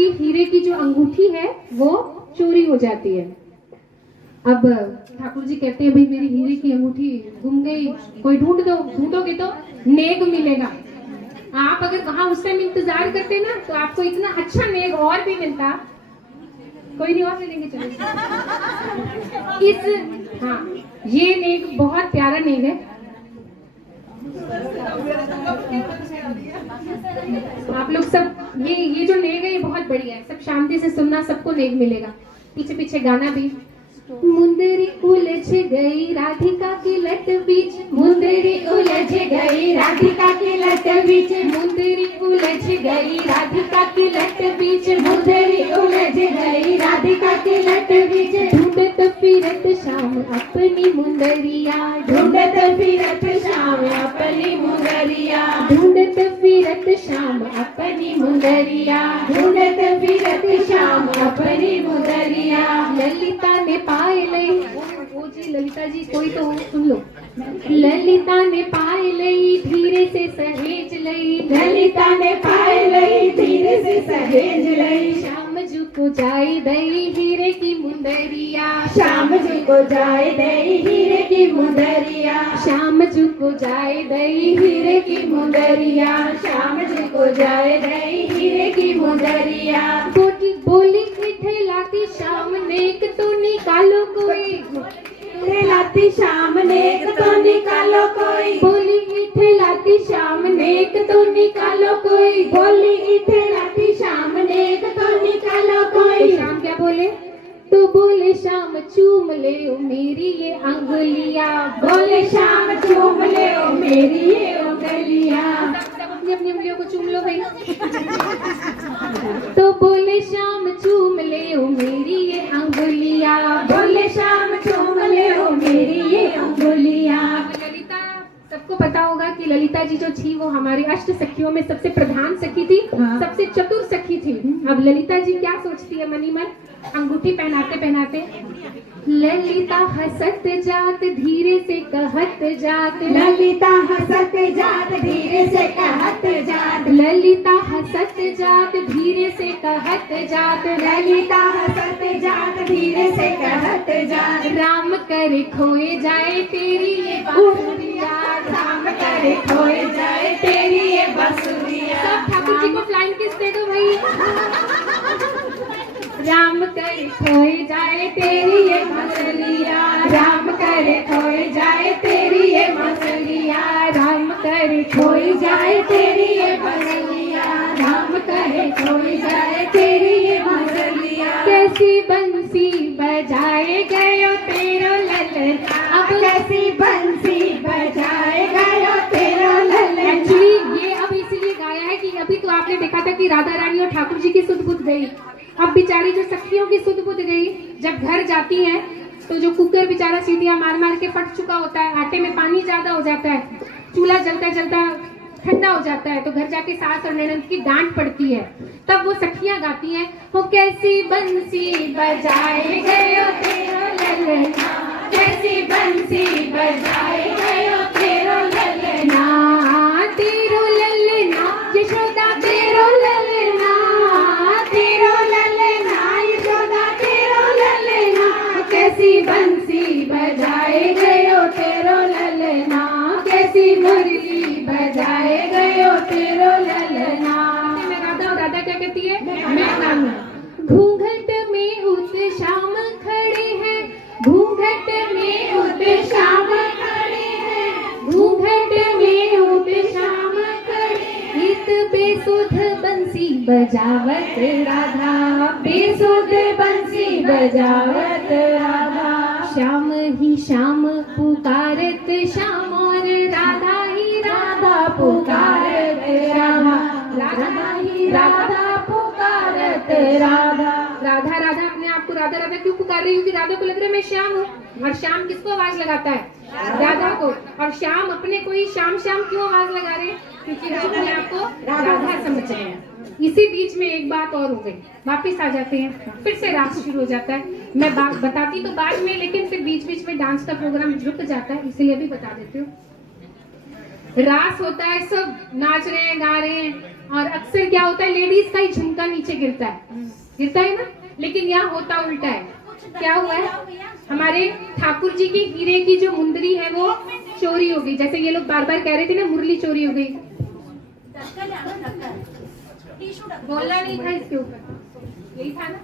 की हीरे की जो अंगूठी है वो चोरी हो जाती है। अब ठाकुर जी कहते हैं भाई मेरी हीरे की अंगूठी गुम गई, कोई ढूंढ दो, ढूंढोगे तो नेग मिलेगा। आप अगर वहां उस टाइम इंतजार करते ना तो आपको इतना अच्छा नेग और भी मिलता। कोई नहीं और ले लेंगे चलो। हाँ ये नेग बहुत प्यारा नेग है। आप लोग सब ये जो नेग है ये बहुत बढ़िया है, सब शांति से सुनना, सबको नेग मिलेगा। पीछे पीछे गाना भी। मुंदरी उलझ गई राधिका की लट बीच, मुंदरी उलझ गई राधिका की लट बीच, मुंदरी उलझ गई राधिका की लट बीच, मुंदरी उलझ गई राधिका की लट बीच। ढूंढत फिरत शाम अपनी मुंदरिया, ढूंढत फिरत शाम अपनी मुंदरिया, ढूंढत फिरत शाम अपनी मुंदरिया, ढूंढत फिरत शाम अपनी मुंदरिया। ललिता ने पाए लई, वो जी ललिता जी कोई तो सुन लो। ललिता ने पाए लई धीरे से सहेज लई, ललिता ने पाए लई धीरे से सहेज लई। शाम जू को जाए दई हीरे की मुंदरिया, शाम जू को जाए दई हीरे की मुंदरिया, शाम जू को जाए दई हीरे की मुंदरिया, शाम जू को जाए दई हीरे की मुंदरिया। बोली बोली ठेलाती शाम नेक तो निकालो कोई, ठेलाती शाम नेक तो निकालो कोई, बोली ठेलाती शाम नेक तो निकालो कोई, बोली ठेलाती शाम नेक तो निकालो कोई। शाम क्या बोले? तो बोले शाम चूम ले ओ मेरी ये अंगुलिया, बोले शाम चूम ले ओ मेरी ये उंगलिया। सब अपनी अपनी उंगलियों को चूम लो भाई। तो बोले शाम चूम ले ओ मेरी ये अंगुलिया, बोले शाम चूम ले ओ मेरी ये अंगुलिया। ललिता, सबको पता होगा कि ललिता जी जो थी वो हमारी अष्ट सखियों में सबसे प्रधान सखी थी, सबसे चतुर सखी थी। अब ललिता जी क्या सोचती है मनी मन अंगूठी पहनाते पहनाते? ललिता हंसत जात धीरे से कहत जात, ललिता हंसत जात धीरे से कहत जात, ललिता हंसत जात धीरे से कहत जात, ललिता हंसत जात धीरे से कहत जात। राम करे खोए जाए तेरी ये बांसुरिया, राम करे खोए जाए तेरी ये बांसुरिया। सब ठाकुर जी को फ्लाइंग किस दे दो भाई। राम करे खोए जाए तेरी ये मछलिया, राम करे खोए जाए तेरी ये मछलिया, राम करे खोए जाए तेरी ये मछलिया, राम करे खोए जाए तेरी ये मछलिया। कैसी बंसी बजाए गयो तेरो ललना, अब कैसी बंसी बजाए गयो तेरो ललना। एक्चुअली ये अब इसीलिए गाया है कि अभी तो आपने देखा था कि राधा रानी और ठाकुर जी की सुध बुध गई। अब बेचारी जो सखियों की सुध बुध गई, जब घर जाती हैं तो जो कुकर बेचारा सीटियां मार मार के फट चुका होता है, आटे में पानी ज्यादा हो जाता है, चूल्हा जलता जलता ठंडा हो जाता है, तो घर जाके सास और ननद की डांट पड़ती है। तब वो सखियां गाती हैं, हो कैसी बंसी बजाए गयो तेरो ललना, कैसी बंसी बजाए गयो तेरो ललना, तेरो ललना यशोदा तेरो ललना, तेरो ललना यशोदा तेरो ललना। कैसी बंसी बजाए गयो तेरो ललना, कैसी मुरली बजाए गयो तेरो ललना। मैं राधा, और राधा क्या कहती है? मैं गाऊं। घूंघट में उत शाम खड़े हैं, घूंघट में उत शाम खड़े हैं, घूंघट में उत शाम खड़े, हित बेसुध बंसी बजावत राधा, बेसुध बंसी बजावत राधा। श्याम ही श्याम पुकारत श्याम और राधा ही राधा पुकारत राधा, राधा ही राधा पुकारत राधा। राधा राधा अपने आप को राधा राधा क्यों पुकार रही है? क्योंकि राधा को लग रहा है मैं श्याम हूँ, और श्याम किसको आवाज लगाता है? राधा को। और श्याम अपने को ही श्याम श्याम क्यों आवाज लगा रहे हैं? क्योंकि हम अपने आप को राधा समझ रहे हैं। इसी बीच में एक बात और हो गई, वापिस आ जाते हैं, फिर से रास शुरू हो जाता है। मैं बात बताती तो बाद में, लेकिन फिर बीच बीच में डांस का प्रोग्राम रुक जाता है, इसलिए भी बता देती हूँ। रास होता है, सब नाच रहे हैं गा रहे हैं, और अक्सर क्या होता है, लेडीज का ही झुमका नीचे गिरता है ना, लेकिन यहाँ होता उल्टा है। क्या हुआ है, हमारे ठाकुर जी की हीरे की जो मुंदरी है वो चोरी हो गई। जैसे ये लोग बार बार कह रहे थे ना, मुरली चोरी हो गई, बोलना नहीं था इसके ऊपर, यही था ना।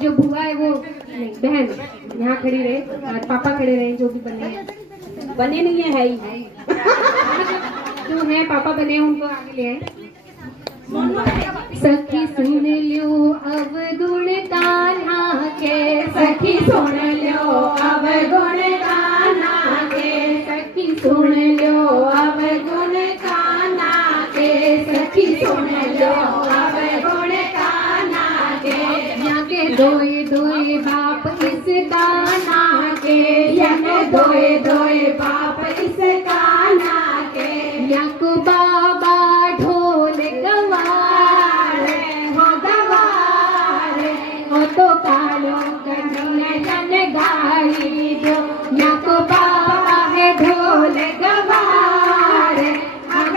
जो बुआ है वो नहीं, बहन यहाँ खड़ी रहे और पापा खड़े रहे, जो भी बने नहीं है ही जो है पापा बने हैं उनको आगे ले आए। सखी सुन लो अब गुण कान्हा के, सखी सुन लो अब गुण कान्हा के, सखी सुन लो अब गुण कान्हा के, सखी सुन लो अब गुण कान्हा के। यहाँ के दोए दोए बाप इस कान्हा के, यहाँ के दोए दोए बाप इस कान्हा के। यहाँ को बाबा ढोल गवार हो गवार हो, तो कालो कन्हैया गाई जो। यहाँ को बाबा है ढोल गवार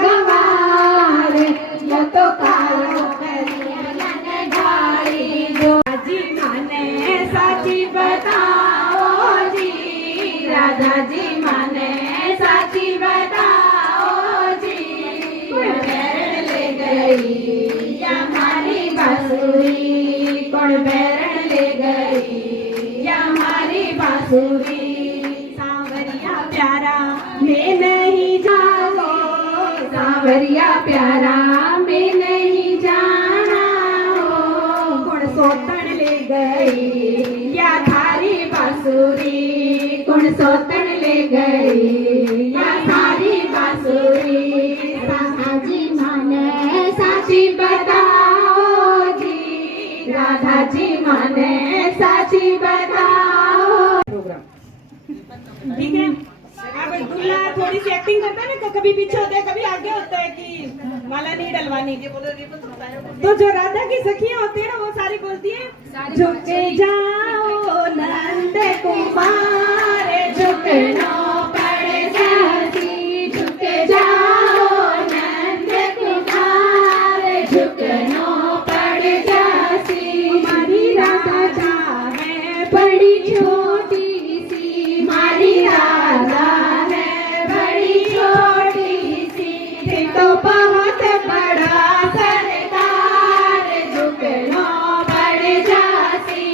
गवार, यो तो कालो कन्हैया गाई जो। जी माने साची बताओ जी, राधा जी माने साची बताओ जी। बैरण ले गई या हमारी बांसुरी, कौन बैरण ले गई या हमारी बांसुरी। सांवरिया प्यारा मैं नहीं जाओ, सांवरिया प्यारा मैं नहीं जाना हो। कौन सोतन ले गई या थारी बांसुरी, कौन सोतन ले गई या थारी बांसुरी। राधा जी माने साची बताओ जी, राधा जी माने साची बताओ। ठीक है, अब दूल्हा थोड़ी सी एक्टिंग करता है ना, कभी पीछे होता है कभी आगे होता है कि माला नहीं डलवानी। तो जो राधा की सखियां होती है ना, वो सारी बोलती है झुके जाओ नंद कुमार, झुकनो पड़ जाती, झुके जाओ नंद कुमार, झुकनो पड़ जाती। हमारी राधा है बड़ी छोटी सी, हमारी राधा है बड़ी छोटी सी, तो बहुत बड़ा सरदार, झुकनो पड़ जाती,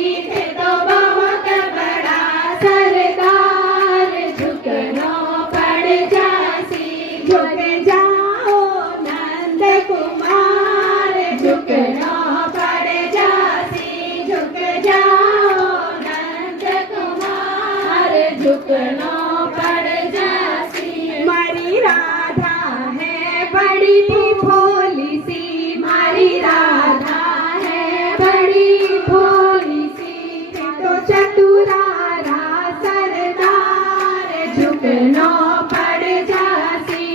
तो बहुत बड़ा सरदार, झुकनो पड़ जाती। झुक जाओ नंद कुमार, झुकनो पड़ जाती, झुक जाओ नंद कुमार, झुकनो पड़ जाती। हमारी राधा है बड़ी भोली सी, हमारी राधा है बड़ी भोली सी, तो चतुरारा सरदार, झुकनो पड़ जाती,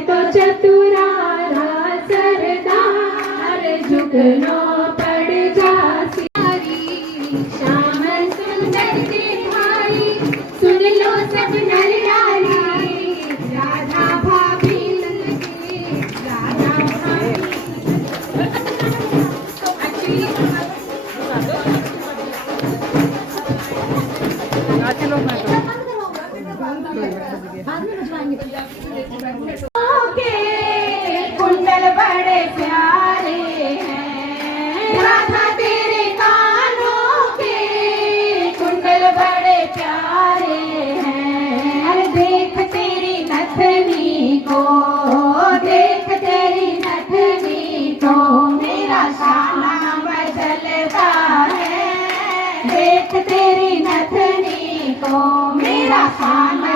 तो चतुरारा सरदार, झुकनो पड़ जाती। श्याम सुंदर दिखाई सुन लो सब नर नारी, राधा भाभी राधा भाभी। कुंडल बड़े प्यारे हैं, राधा तेरे कानों के कुंडल बड़े प्यारे हैं। अरे देख तेरी नथनी को, देख तेरी नथनी को, मेरा शाना बदलता है। देख तेरी नथनी को, मेरा शाना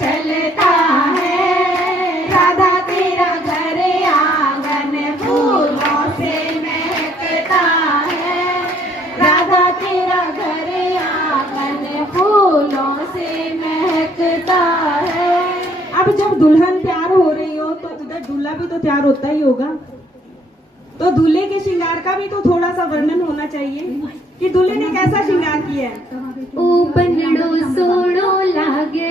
चलता है। राधा तेरा घर आंगन फूलों से महकता है, राधा तेरा घर आंगन फूलों से महकता है। अब जब दुल्हन तैयार हो रही हो तो उधर दूल्हा भी तो तैयार होता ही होगा, तो दूल्हे के श्रृंगार का भी तो थोड़ा सा वर्णन होना चाहिए। कि दूल्हे ने कैसा श्रृंगार किया है। ओ बनड़ो सोनो लागे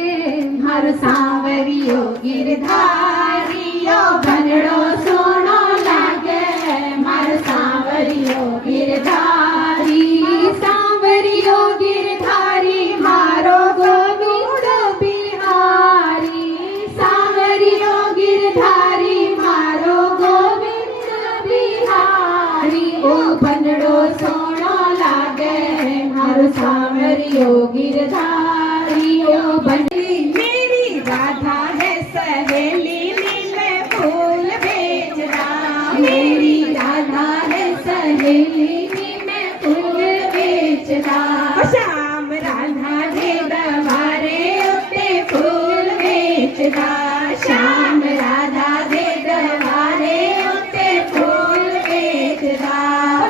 मारो सांवरियो गिरधारियो, बनड़ो सोनो लागे मारो सांवरियो गिरधारी, सांवरियो गिरधारी मारो गोविंद बिहारी, सांवरियो गिरधारी मारो गोविंद बिहारी। ओ बनड़ो सोनो लागे मारो सांवरियो गिरधारी, ओ बनड़ी मेरी राधा है सहेली नीले फूल बेचना, मेरी राधा है सहेली में फूल बेचना। श्याम राधा दे दवारे उत्ते फूल बेचना, श्याम राधा दे दवारे उत्ते फूल बेचना।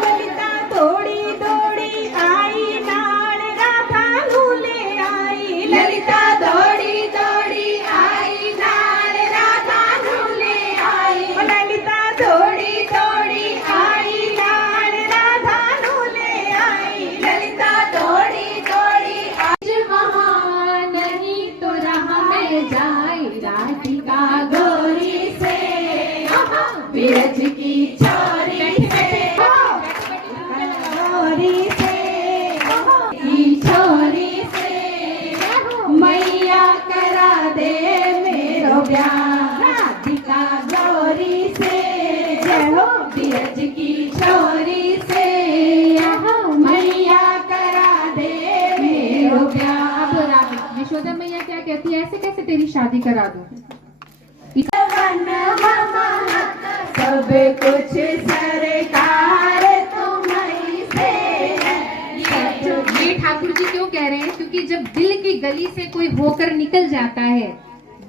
ललिता दौड़ी दौड़ी आई नाल राधा नू ले आई, ललिता दौड़ी दौड़ी आई नाल राधा नू ले आई, ललिता दौड़ी दौड़ी आई नाल राधा नू ले आई, ललिता दौड़ी दौड़ी आज वहाँ नहीं तो राह में जाए राधिका गोरी से, बिरज की छोरी से, गौरी से की छोरी से मैया करा दे मेरो ब्याह राधिका गौरी से, जय हो बिरज की छोरी से मैया करा दे मेरो ब्याह। अब यशोदा मैया क्या कहती है, ऐसे कैसे तेरी शादी करा दूं? वन महत सब कुछ सरकार तुम्हीं से है। ये ठाकुर जी क्यों कह रहे हैं? क्योंकि जब दिल की गली से कोई होकर निकल जाता है,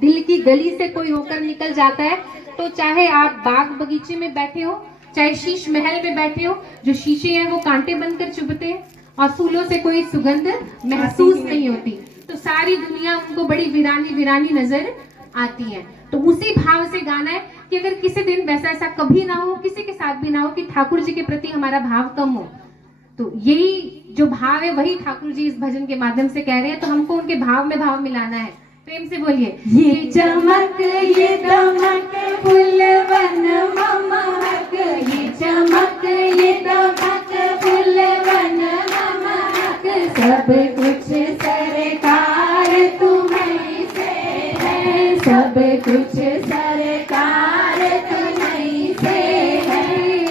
दिल की गली से कोई होकर निकल जाता है, तो चाहे आप बाग बगीचे में बैठे हो, चाहे शीश महल में बैठे हो, जो शीशे हैं वो कांटे बनकर चुभते हैं और फूलों से कोई सुगंध महसूस नहीं होती, तो सारी दुनिया उनको बड़ी वीरानी वीरानी नजर आती है। तो उसी भाव से गाना है कि अगर किसी दिन वैसा ऐसा कभी ना हो, किसी के साथ भी ना हो कि ठाकुर जी के प्रति हमारा भाव कम हो, तो यही जो भाव है वही ठाकुर जी इस भजन के माध्यम से कह रहे हैं। तो हमको उनके भाव में भाव मिलाना है। प्रेम से बोलिए, ये चमक ये दमक फूलवन महक, ये चमक ये दमक फूलवन महक, सब कुछ सरकार तुम्हीं से है, सब कुछ सरकार तुम्हीं से है।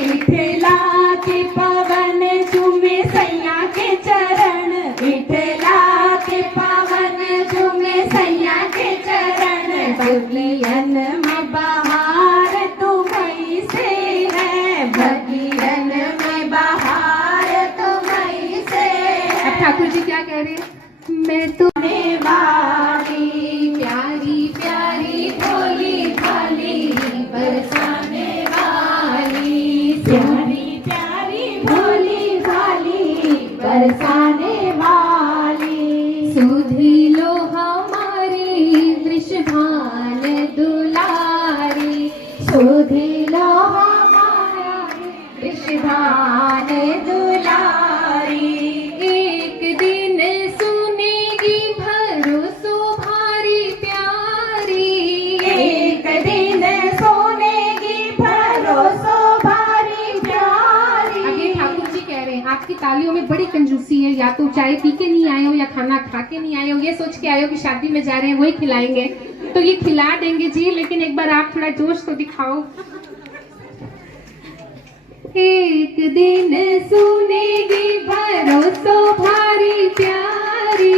विठला के पवन चूमे सैया के चरण, विठला के पवन चूमे सैया के चरण, बगियन में बहार तुम्हीं से है, बगियन में बहार तुम्हीं से। अब ठाकुर जी क्या कह रहे हैं, मैं तो वाली प्यारी प्यारी भोली भाली बरसाने वाली, प्यारी प्यारी भोली भाली बरसाने वाली, सुधी लो हमारी वृषभान दुलारी, सुधी लो हमारी विषधान दुलारी। एक दिन सुनेगी भरोसो भारी प्यारी, एक दिन सोनेगी भरोसो भारी प्यारी। अब ये ठाकुर जी कह रहे हैं आपकी तालियों में बड़ी कंजूसी है, या तो चाय पी के नहीं आए हो या खाना खा के नहीं आए हो, ये सोच के आए हो कि शादी में जा रहे हैं वही खिलाएंगे, तो ये खिला देंगे जी, लेकिन एक बार आप थोड़ा जोश तो दिखाओ। एक दिन सुनेगी भरोसो भारी प्यारी,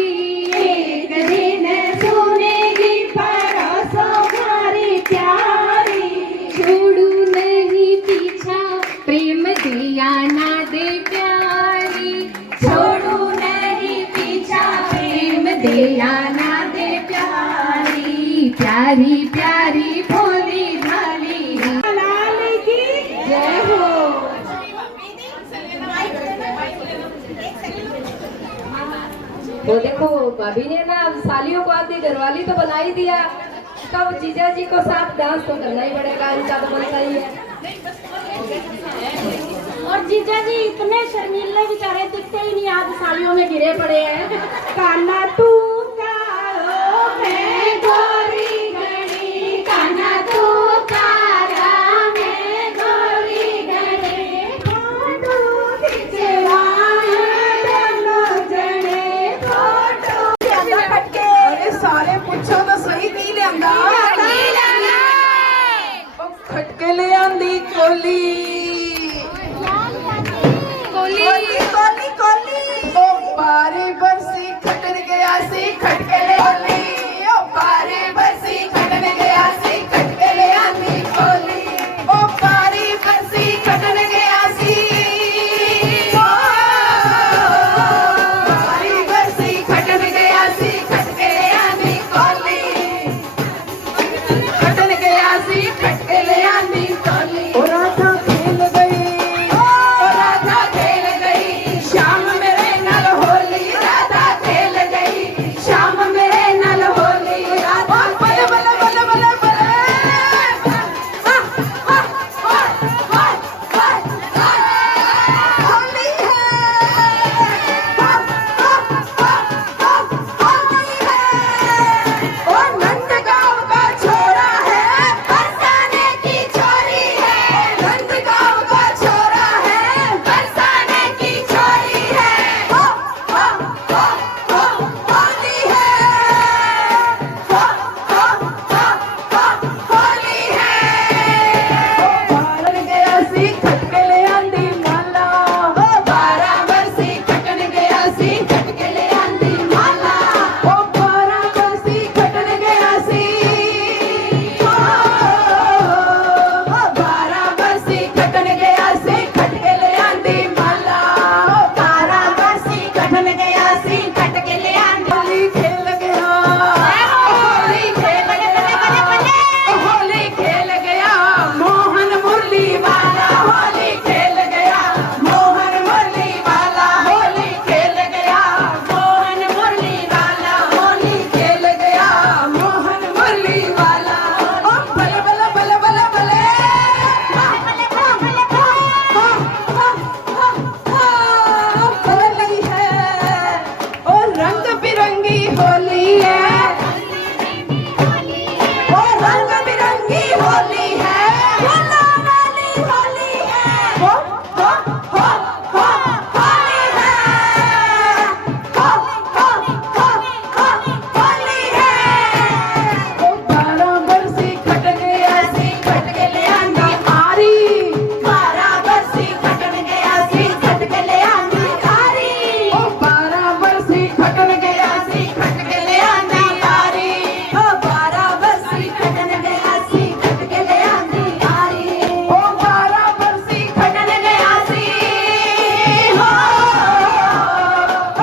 एक दिन सुनेगी भरोसो भारी प्यारी, छोड़ू नहीं पीछा प्रेम दिया ना दे प्यारी, छोड़ू नहीं पीछा प्रेम दिया ना दे प्यारी, प्यारी प्यारी भोली भाली लाल की जय हो। तो देखो भाभी ने ना अब सालियों को आती घरवाली तो बना ही दिया, तब जीजा जी को साथ डांस तो करना ही पड़ेगा, इनका तो बनता ही है। और जीजा जी इतने शर्मीले बेचारे दिखते ही नहीं, आज सालियों में गिरे पड़े हैं। कान्हा तू कारो मैं गोरी घड़ी, कान्हा तू कारा मैं गोरी घड़ी, फोटो खिंचवाए दोनों जने, फोटो खटके। अरे सारे पूछो तो सही की लियांदा खटके ले आंदी कोली कोली कोली कोली ओ बारी बरसी खटन गया सी खटके ले आंदी ओ बारी बरसी खटन गया सी खटके ले आंदी कोली ओ बारी बरसी खटन गया सी ओ बारी बरसी खटन गया सी खटके ले आंदी कोली खटन गया सी खटके ले आंदी कोली ओ राधा खेल गई ओ राधा खेल गई शाम मेरे नाल होली राधा खेल गई शाम मेरे नाल होली राधा बल बल बल बल बल होली है होली है ओ नंदगांव का छोरा है बरसाने की छोरी है नंदगांव का छोरा है बरसाने की छोरी है हो होली है होली है बारन गया सी खटके ले आंदी माला ओ 12 बरसी खटन गया सी खटके ले आंदी माला ओ 12 बरसी खटन गया सी ओ 12 बरसी खटन गया सी खटके ले आंदी माला ओ 12 बरसी खटन गया सी खटके ले आंदी होली खेल गया होली खेल गया होली खेल गया मोहन मुरली वाला होली खेल गया मोहन मुरली वाला होली खेल गया मोहन मुरली वाला होली खेल गया मोहन मुरली वाला ओ बले बले बले बले बले होली है ओ रंग बिरंगी होली है ओ रंग बिरंगी होली है फूलों वाली होली है हो होली है होली है ओ 12 बरसी खटन गया सी खटके ले आंदी आरी 12 बरसी खटन गया सी खटके ले आंदी आरी ओ 12 बरसी खटन गया सी खटके ले आंदी आरी ओ 12 बरसी खटन गया सी खटके ले आंदी आरी ओ 12 बरसी खटन गया सी हो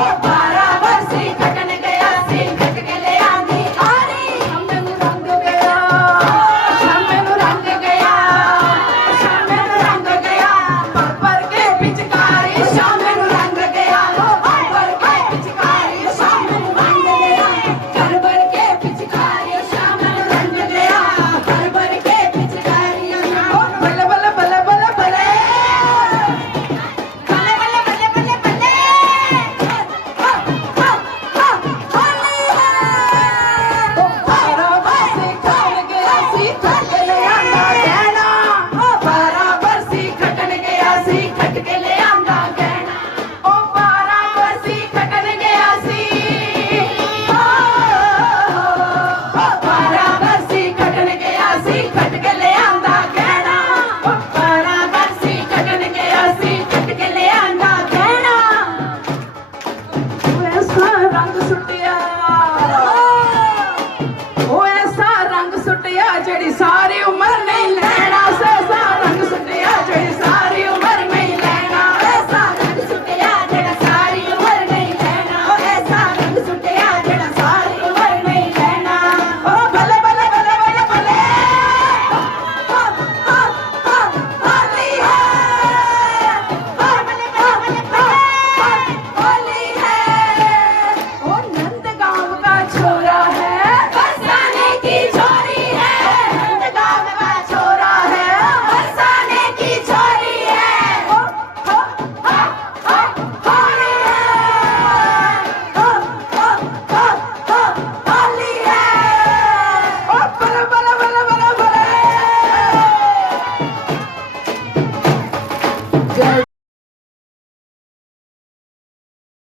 ओ 12 बरसी खटन गया सी खटके ले आंदी आरी शामे ਨੂੰ रंग गया शामे ਨੂੰ रंग गया शामे ਨੂੰ रंग गया पर पर के पिचकारी शामे ਨੂੰ रंग गया पर पर के पिचकारी शामे ਨੂੰ रंग गया कर भर के पिचकारी शामे ਨੂੰ रंग गया कर भर के पिचकारी ओ बल्ले बल्ले बल्ले बल्ले बल्ले बल्ले बल्ले बल्ले बल्ले बल्ले होली है ओ 12 बरसी खटन गया सी खटके ले आंदा गहना ओ 12 बरसी खटन गया सी खटके ले आंदा गहना ओ 12 बरसी खटन गया सी ओ 12 बरसी खटन गया सी खटके ले आंदा गहना ओ 12 बरसी खटन गया सी खटके ले आंदा गहना ਉਹ ਐਸਾ ਰੰਗ ਸੁੱਟਿਆ ਉਹ ਐਸਾ ਰੰਗ ਸੁੱਟਿਆ ਜਿਹੜੀ ਸਾਰੀ ਉਮਰ ਨਹੀਂ ਲੈਣਾ ਐਸਾ ਰੰਗ ਸੁੱਟਿਆ ਜਿਹੜੀ ਸਾਰੀ ਉਮਰ ਨਹੀਂ ਲੈਣਾ ਐਸਾ ਰੰਗ ਸੁੱਟਿਆ ਜਿਹੜਾ ਸਾਰੀ ਉਮਰ ਨਹੀਂ ਲੈਣਾ ਐਸਾ ਰੰਗ ਸੁੱਟਿਆ ਜਿਹੜਾ ਸਾਰੀ ਉਮਰ ਨਹੀਂ ਲੈਣਾ ਓ ਬੱਲੇ ਬੱਲੇ ਬੱਲੇ ਬੱਲੇ ਬੱਲੇ ਹੋਲੀ ਹੈ ਬੱਲੇ ਬੱਲੇ ਬੱਲੇ होली है ओ नंदगांव का छोरा है बरसाने की छोरी है नंदगांव का छोरा जय